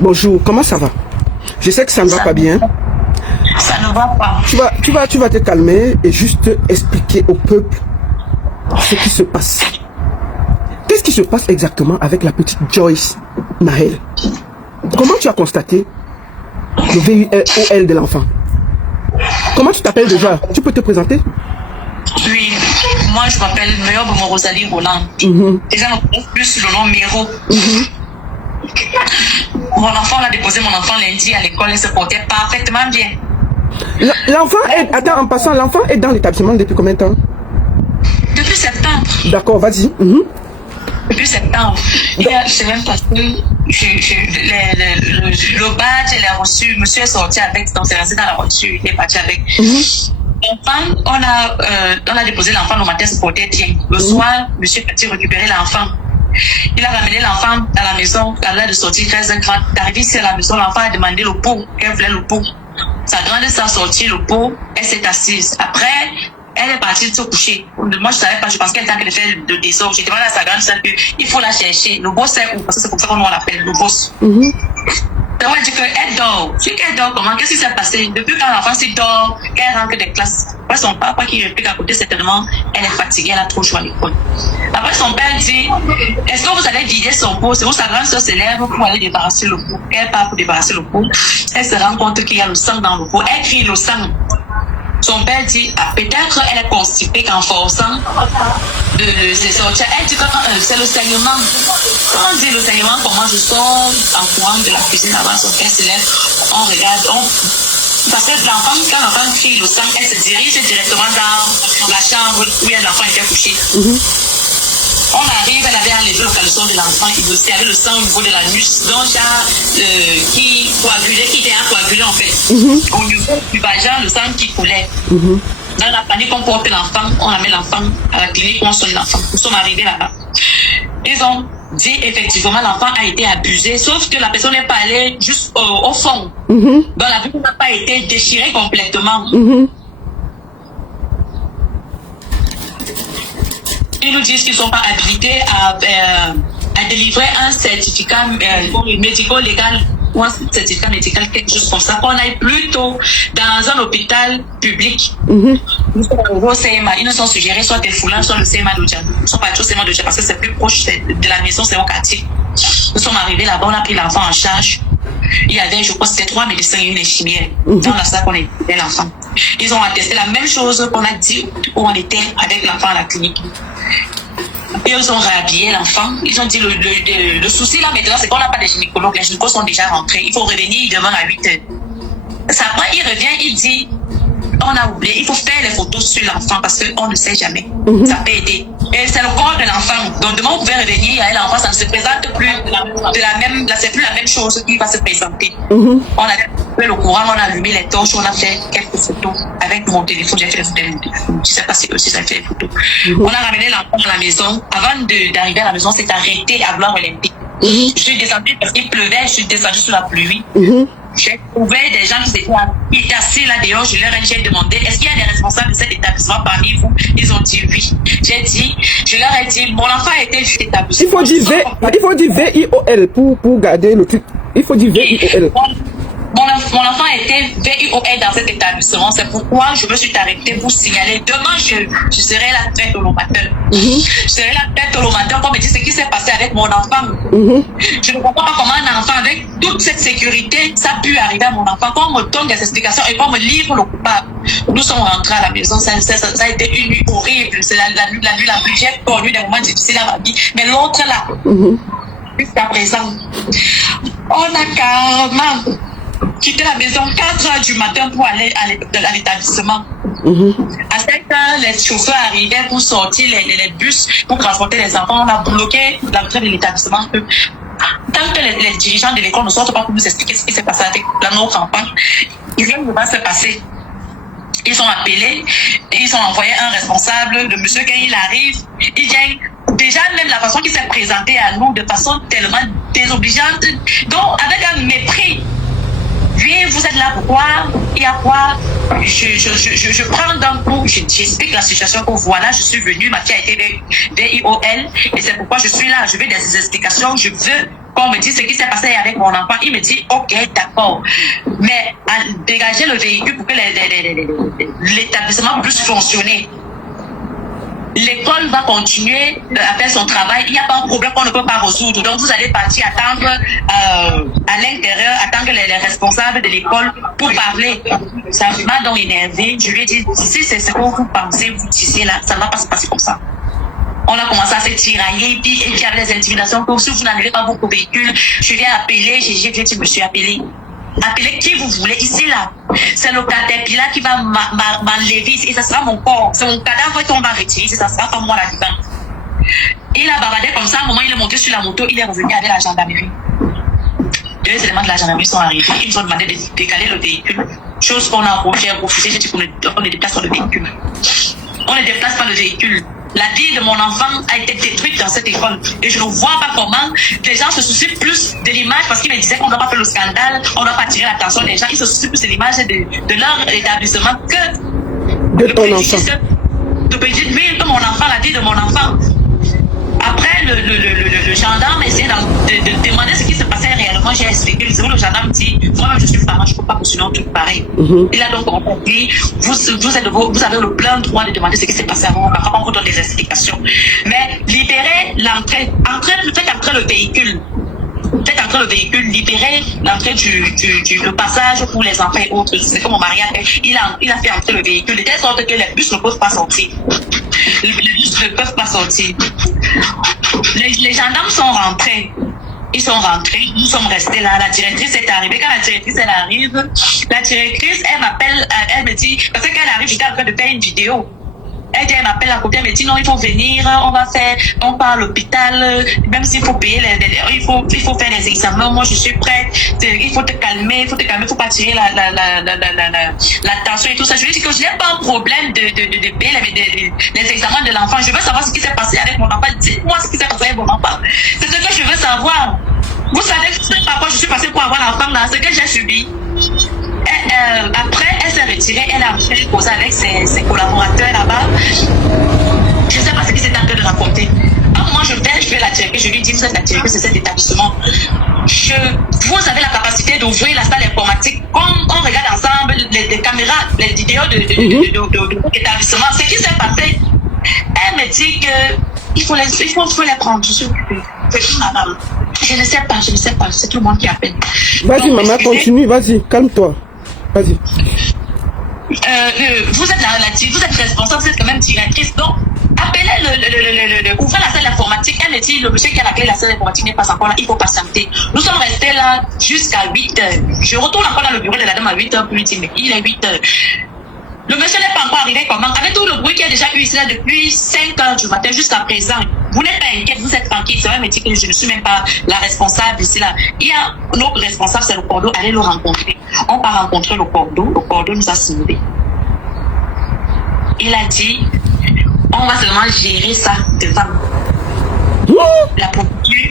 Bonjour, comment ça va? Je sais que ça ne va pas bien. Ça ne va pas. Tu vas te calmer et juste expliquer au peuple ce qui se passe. Qu'est-ce qui se passe exactement avec la petite Joyce Nahel? Comment tu as constaté le VIOL de l'enfant? Comment tu t'appelles déjà? Tu peux te présenter? Oui, moi je m'appelle Meyob Rosalie Roland. Déjà, on connaît plus le nom Miro. Mon enfant, on a déposé mon enfant lundi à l'école et se portait parfaitement bien. L'enfant est, attends, en passant, l'enfant est dans l'établissement depuis combien de temps? Depuis septembre. D'accord, vas-y. Depuis septembre. Il y a, je sais même pas le badge, elle a reçu, monsieur est sorti avec, donc c'est resté dans la voiture, il est parti avec. L'enfant, on a déposé l'enfant le matin, se portait bien. Le soir, monsieur est parti récupérer l'enfant. Il a ramené l'enfant à la maison, à l'heure de sortir, 13h30. D'arriver ici à la maison, l'enfant a demandé le pot, qu'elle voulait le pot. Sa grande sœur a sorti le pot, elle s'est assise. Après, elle est partie se coucher. Moi, je ne savais pas, je pensais qu'elle était en train de faire le désordre. J'ai demandé à sa grande sœur qu'il faut la chercher. Le boss est où? Parce que c'est comme ça qu'on l'appelle, le boss. Donc, elle dit qu'elle dort. Je dis qu'elle dort comment? Qu'est-ce qui s'est passé? Depuis quand l'enfant s'y dort, qu'elle rentre des classes. Après, son papa qui réplique à côté, certainement, elle est fatiguée, elle a trop chaud à l'école. Après, son père dit, est-ce que vous allez vider son pot? C'est où sa grande soeur se lève pour aller débarrasser le pot. Elle part pour débarrasser le pot. Elle se rend compte qu'il y a le sang dans le pot. Elle crie le sang. Son père dit, peut-être elle est constipée qu'en forçant de se sortir. Elle dit que c'est le saignement. Quand on dit le saignement, comment je sors en courant de la cuisine avant, son père se lève, on regarde, parce que l'enfant, quand l'enfant crie le sang, elle se dirige directement dans la chambre où l'enfant était couché. On arrive, elle avait enlevé le caleçon de l'enfant, il avait le sang au niveau de la nuque, donc qui était coagulé en fait. Au niveau du vagin, le sang qui coulait. Dans la panique, on porte l'enfant, on amène l'enfant à la clinique, on soigne l'enfant. Nous sommes arrivés là-bas. Ils ont dit effectivement l'enfant a été abusé, sauf que la personne n'est pas allée juste au fond. Donc la personne n'a pas été déchirée complètement. Ils nous disent qu'ils ne sont pas habilités à délivrer un certificat médico-légal ou un certificat médical, quelque chose comme ça, qu'on aille plutôt dans un hôpital public. Nous sommes au CMA. Ils nous ont suggéré soit des Foulans, soit le CMA de Djabou. Nous ne sommes pas au CMA de Djabou parce que c'est plus proche de la maison, c'est au quartier. Nous sommes arrivés là-bas, on a pris l'enfant en charge. Il y avait, je crois, c'était 3 médecins et une infirmière dans la salle qu'on était l'enfant. Ils ont attesté la même chose qu'on a dit où on était avec l'enfant à la clinique. Et ils ont réhabillé l'enfant. Ils ont dit le souci là maintenant, c'est qu'on n'a pas de gynécologue. Les gynécologues sont déjà rentrés. Il faut revenir demain à 8h. Après, il revient, il dit on a oublié, il faut faire les photos sur l'enfant parce qu'on ne sait jamais. Ça peut aider. Et c'est le corps de l'enfant. Donc demain, vous pouvez revenir à l'enfant, ça ne se présente plus c'est plus la même chose qui va se présenter. On a fait le courant, on a allumé les torches, on a fait quelques photos avec mon téléphone. J'ai fait les photos avec mon téléphone. Je ne sais pas si eux aussi ont fait les photos. On a ramené l'enfant à la maison. Avant d'arriver à la maison, c'est arrêté à Blanc Olympique. Je suis descendue parce qu'il pleuvait, je suis descendue sous la pluie. J'ai trouvé des gens qui étaient assis là dehors. J'ai demandé, est-ce qu'il y a des responsables de cet établissement parmi vous? Ils ont dit oui. Je leur ai dit, mon enfant a été juste établissement. Il faut dire VIOL pour garder le truc. Il faut dire VIOL. Mon enfant a été VIOL dans cet établissement. C'est pourquoi je me suis arrêtée pour signaler. Demain, je serai la tête au matin. Je serai la tête au matin pour me dire ce qui s'est passé avec mon enfant. Je ne comprends pas comment un enfant, avec toute cette sécurité, ça a pu arriver à mon enfant. Qu'on me donne des explications et qu'on me livre le coupable. Nous sommes rentrés à la maison. Ça a été une nuit horrible. C'est la nuit la plus j'ai connu des moments difficiles dans ma vie. Mais l'autre là, jusqu'à présent, on a carrément quitté la maison 4h du matin pour aller à l'établissement. À 7h, les chauffeurs arrivaient pour sortir les bus pour transporter les enfants. On a bloqué l'entrée de l'établissement. Tant que les dirigeants de l'école ne sortent pas pour nous expliquer ce qui s'est passé avec notre enfant, rien ne va se passer. Ils ont appelé, ils ont envoyé un responsable, le monsieur quand il arrive, il vient. Déjà, même la façon qu'il s'est présenté à nous, de façon tellement désobligeante, donc avec un mépris. Oui, vous êtes là pourquoi? Il y a quoi? Je prends d'un coup, j'explique la situation que voilà, je suis venue, ma fille a été VIOL, et c'est pourquoi je suis là. Je veux des explications, je veux qu'on me dise ce qui s'est passé avec mon enfant. Il me dit, ok, d'accord. Mais dégager le véhicule pour que l'établissement puisse fonctionner. L'école va continuer à faire son travail. Il n'y a pas un problème qu'on ne peut pas résoudre. Donc, vous allez partir attendre à l'intérieur, attendre les responsables de l'école pour parler. Ça m'a donc énervé. Je lui ai dit, si c'est ce que vous pensez, vous disiez là, ça ne va pas se passer comme ça. On a commencé à se tirailler, et puis il y avait des intimidations. Donc, si vous n'arrivez pas votre véhicule, je l'ai appelé, j'ai dit, monsieur, appelez. Appelez qui vous voulez, ici là. C'est le caterpillar qui va m'enlever et ça sera mon corps. C'est mon cadavre qu'on va retirer, ça sera pas moi là-dedans. Il a bavardé comme ça, à un moment il est monté sur la moto, il est revenu avec la gendarmerie. 2 éléments de la gendarmerie sont arrivés, ils nous ont demandé de décaler le véhicule. Chose qu'on a refusé, j'ai dit qu'on ne déplace pas le véhicule. On ne déplace pas le véhicule. La vie de mon enfant a été détruite dans cette école. Et je ne vois pas comment les gens se soucient plus de l'image parce qu'ils me disaient qu'on ne doit pas faire le scandale, on ne doit pas attirer l'attention des gens. Ils se soucient plus de l'image de leur établissement que de ton enfant. De de mon enfant, la vie de mon enfant. Après, le gendarme essayait de demander ce qui se passait réellement. J'ai expliqué. Le gendarme dit, moi-même je suis parent, je ne peux pas continuer en tout pareil. Il a donc compris, vous avez le plein droit de demander ce qui s'est passé avant. On va vous donner des explications. Mais libérer l'entrée, faites entrer le véhicule. Faites entrer le véhicule, libérer l'entrée le passage pour les enfants et autres. C'est comme mon mari a fait. Il a fait entrer le véhicule de telle sorte que les bus ne peuvent pas sortir. Les bus ne peuvent pas sortir. Les gendarmes sont rentrés. Ils sont rentrés, nous sommes restés là. La directrice est arrivée. Quand la directrice elle arrive, la directrice elle m'appelle, elle me dit, parce qu'elle arrive, j'étais en train de faire une vidéo. Elle m'appelle à côté, elle me dit non, il faut venir, on part à l'hôpital, même s'il faut payer, il faut faire les examens, moi je suis prête, il faut te calmer, il faut pas tirer la tension et tout ça. Je lui dis que je n'ai pas un problème de payer les examens de l'enfant, je veux savoir ce qui s'est passé avec mon enfant, dites-moi ce qui s'est passé avec mon enfant. C'est ce que je veux savoir. Vous savez par quoi je suis passée pour avoir l'enfant là, ce que j'ai subi. Après, elle s'est retirée, elle a posé avec ses collaborateurs là-bas. Je ne sais pas ce qui s'est en train de raconter. À un moment, je vais la checker, je lui dis, vous êtes la checker, c'est cet établissement. Vous avez la capacité d'ouvrir la salle informatique. Comme on regarde ensemble les caméras, les vidéos de l'établissement, ce qui s'est passé, elle me dit qu'il faut les prendre, je suis occupée. Je ne sais pas, c'est tout le monde qui appelle. Vas-y, maman, continue, vas-y, calme-toi. Vas-y. Vous êtes responsable, vous êtes quand même directrice, donc appelez ouvrez la salle informatique. Elle me dit, le monsieur qui a la clé de la salle informatique n'est pas encore là, il faut patienter. Nous sommes restés là jusqu'à 8h. Je retourne encore dans le bureau de la dame à 8h pour lui dire, mais il est 8h. Le monsieur n'est pas encore arrivé comment? Avec tout le bruit qu'il y a déjà eu ici là depuis 5h du matin jusqu'à présent. Vous n'êtes pas inquiète, vous êtes tranquille. C'est vrai, mais dit que je ne suis même pas la responsable ici là. Il y a notre responsable, c'est le cordeau. Allez le rencontrer. On va rencontrer le cordeau. Le cordeau nous a simulé. Il a dit, on va seulement gérer ça devant.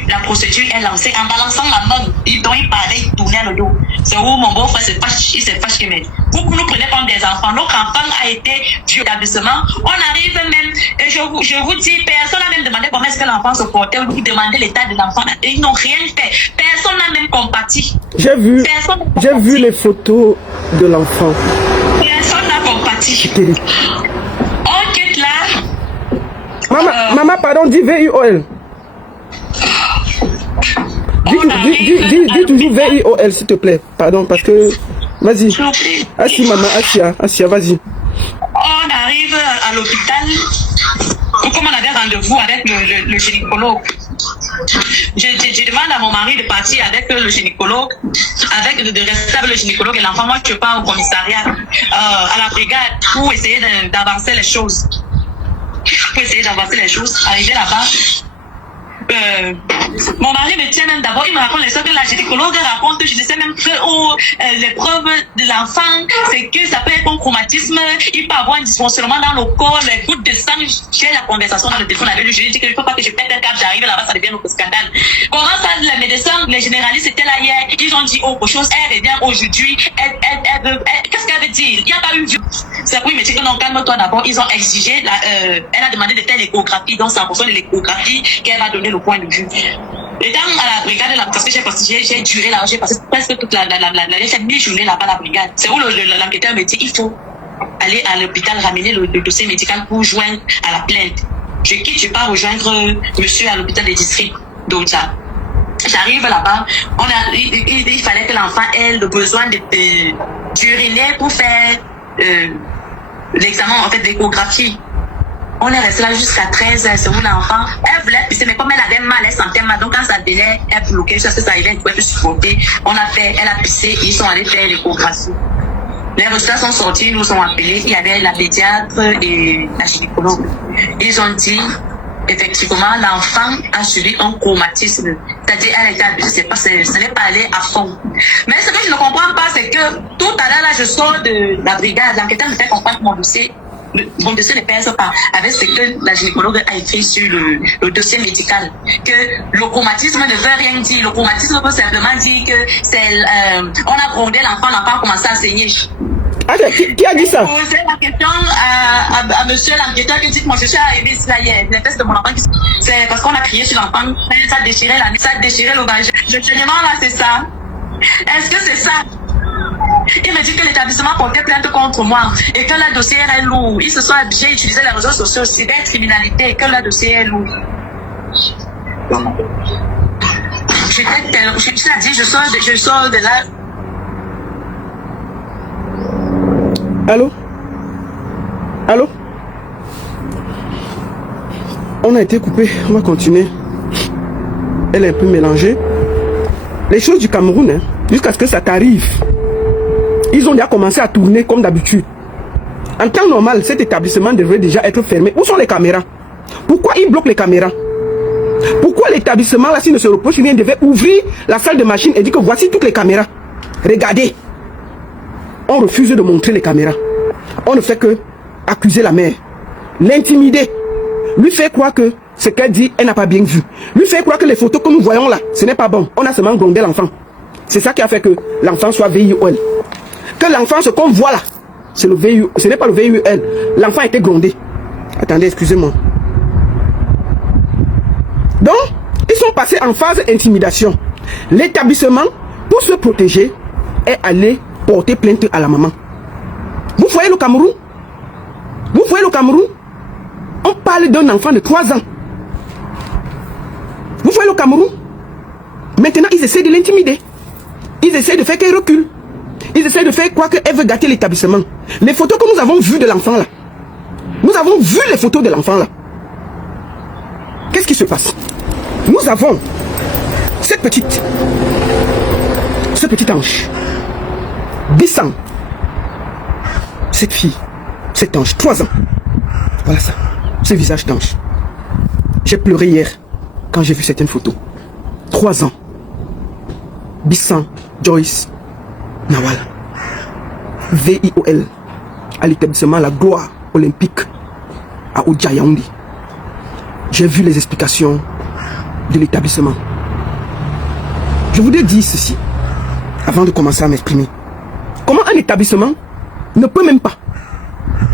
La procédure est lancée en balançant la main. Il parlait, il tournait le dos. C'est où mon beau-frère il s'est fâché. Mais vous nous prenez comme des enfants. Notre enfant a été violé d'établissement. On arrive même, et je vous dis, personne n'a même demandé comment est-ce que l'enfant se portait. Vous demandez l'état de l'enfant. Ils n'ont rien fait. Personne n'a même compati. J'ai vu les photos de l'enfant. Personne n'a compati. On quitte là. Maman, pardon, dis VIOL. Dis toujours VIOL, s'il te plaît. Pardon, parce que... Vas-y. Assis, maman, assis, vas-y. On arrive à l'hôpital. Comme on avait rendez-vous avec le gynécologue. Je demande à mon mari de partir avec le gynécologue, de rester avec le gynécologue et l'enfant. Moi, je pars au commissariat, à la brigade, pour essayer d'avancer les choses. Arrivé là-bas, mon mari me tient même d'abord, il me raconte les choses que la gynécologue raconte, je ne sais même que les preuves de l'enfant, c'est que ça peut être un traumatisme, il peut avoir un dysfonctionnement dans le corps, les gouttes de sang. J'ai la conversation dans le téléphone avec lui, je lui dis qu'il ne faut pas que je pète un câble, j'arrive là-bas, ça devient un scandale. Comment ça, les médecins, les généralistes étaient là hier, ils ont dit autre chose, elle revient aujourd'hui, qu'est-ce qu'elle veut dire? Il n'y a pas eu de... C'est pour lui me dire que non, calme-toi d'abord, ils ont exigé, elle a demandé de faire l'échographie, donc 100% de l'échographie qu'elle va donner le point de vue. Étant à la brigade, parce que j'ai duré là, j'ai passé presque toute j'ai fait 1000 journées là-bas à la brigade. C'est où l'enquêteur me dit il faut aller à l'hôpital, ramener le dossier médical pour joindre à la plainte. Je quitte, je pars rejoindre monsieur à l'hôpital des districts d'Ocha. J'arrive là-bas, il fallait que l'enfant ait le besoin d'uriner pour faire l'examen en fait d'échographie. On est resté là jusqu'à 13h, c'est où l'enfant, elle voulait pisser, mais comme elle avait mal, elle sentait mal, donc quand ça venait, elle bloquait, jusqu'à ce que ça arrivait, elle pouvait plus supporter. Elle a pissé, ils sont allés faire l'échographie. Les résultats sont sortis, ils nous ont appelés, il y avait la pédiatre et la gynécologue. Ils ont dit, effectivement, l'enfant a subi un traumatisme. C'est-à-dire, elle a été abusée, ce n'est pas allé à fond. Mais ce que je ne comprends pas, c'est que tout à l'heure, là, je sors de la brigade, l'enquêteur me fait comprendre que mon dossier ne pèse pas avec ce que la gynécologue a écrit sur le dossier médical. Que le traumatisme ne veut rien dire. Le traumatisme peut simplement dire que c'est, on a grondé l'enfant a commencé à saigner. Ah, qui a dit ça? Je posais la question à monsieur l'enquêteur qui dit que moi je suis arrivé ici là hier. Les fesses de mon enfant, c'est parce qu'on a crié sur l'enfant, ça déchirait le vagin. Le saignement là, c'est ça. Est-ce que c'est ça? Il me dit que l'établissement portait plainte contre moi et que le dossier est lourd. Ils se sont habillés, utilisaient les réseaux sociaux, cybercriminalité et que le dossier est lourd. Je sors de là. Allô? Allô? On a été coupé, on va continuer. Elle est un peu mélangée. Les choses du Cameroun, hein, jusqu'à ce que ça t'arrive, ils ont déjà commencé à tourner comme d'habitude. En temps normal, cet établissement devrait déjà être fermé. Où sont les caméras? Pourquoi ils bloquent les caméras? Pourquoi l'établissement, là, s'il ne se reproche rien, devait ouvrir la salle de machine et dire que voici toutes les caméras? Regardez. On refuse de montrer les caméras. On ne fait que accuser la mère, l'intimider, lui faire croire que ce qu'elle dit, elle n'a pas bien vu. Lui faire croire que les photos que nous voyons là, ce n'est pas bon. On a seulement grondé l'enfant. C'est ça qui a fait que l'enfant soit VIOL. Que l'enfant, ce qu'on voit là, c'est le VIOL. Ce n'est pas le VIOL. L'enfant a été grondé. Attendez, excusez-moi. Donc, ils sont passés en phase intimidation. L'établissement, pour se protéger, est allé porter plainte à la maman. Vous voyez le Cameroun? Vous voyez le Cameroun? On parle d'un enfant de 3 ans. Vous voyez le Cameroun? Maintenant, ils essaient de l'intimider. Ils essaient de faire qu'elle recule. Ils essaient de faire croire qu'elle veut gâter l'établissement. Les photos que nous avons vues de l'enfant là. Nous avons vu les photos de l'enfant là. Qu'est-ce qui se passe? Nous avons ce petit ange. Bissang. Cette fille, cet ange, 3 ans. Voilà ça, ce visage d'ange. J'ai pleuré hier quand j'ai vu certaines photos. 3 ans. Bissang, Joyce, Nawal. VIOL. À l'établissement La Gloire Olympique à Oudjayaoundé. J'ai vu les explications de l'établissement. Je voudrais dire ceci avant de commencer à m'exprimer. Comment un établissement ne peut même pas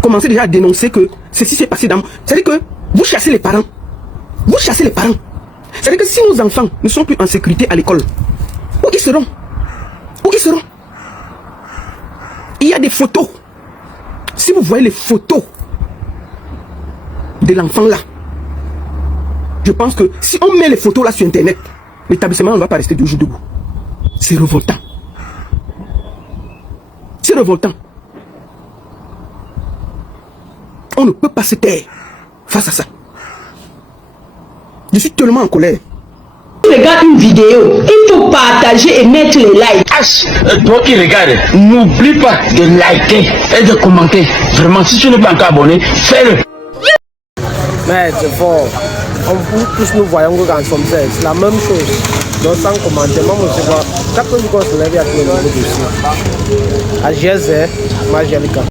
commencer déjà à dénoncer que ceci s'est passé dans... C'est-à-dire que vous chassez les parents. Vous chassez les parents. C'est-à-dire que si nos enfants ne sont plus en sécurité à l'école, où ils seront? Où ils seront? Il y a des photos. Si vous voyez les photos de l'enfant là, je pense que si on met les photos là sur internet, l'établissement ne va pas rester 2 jours debout. C'est révoltant. C'est révoltant. On ne peut pas se taire face à ça. Je suis tellement en colère. Regarde une vidéo, il faut partager et mettre les likes. Toi qui regardes, n'oublie pas de liker et de commenter. Vraiment, si tu n'es pas encore abonné, fais-le. Mais c'est fort. Tous nous voyons que quand on fait, c'est la même chose. Donc sans commentaire, moi je vois, chaque fois qu'on se lève, il y a tout le monde dessus. À GZ, Majalika.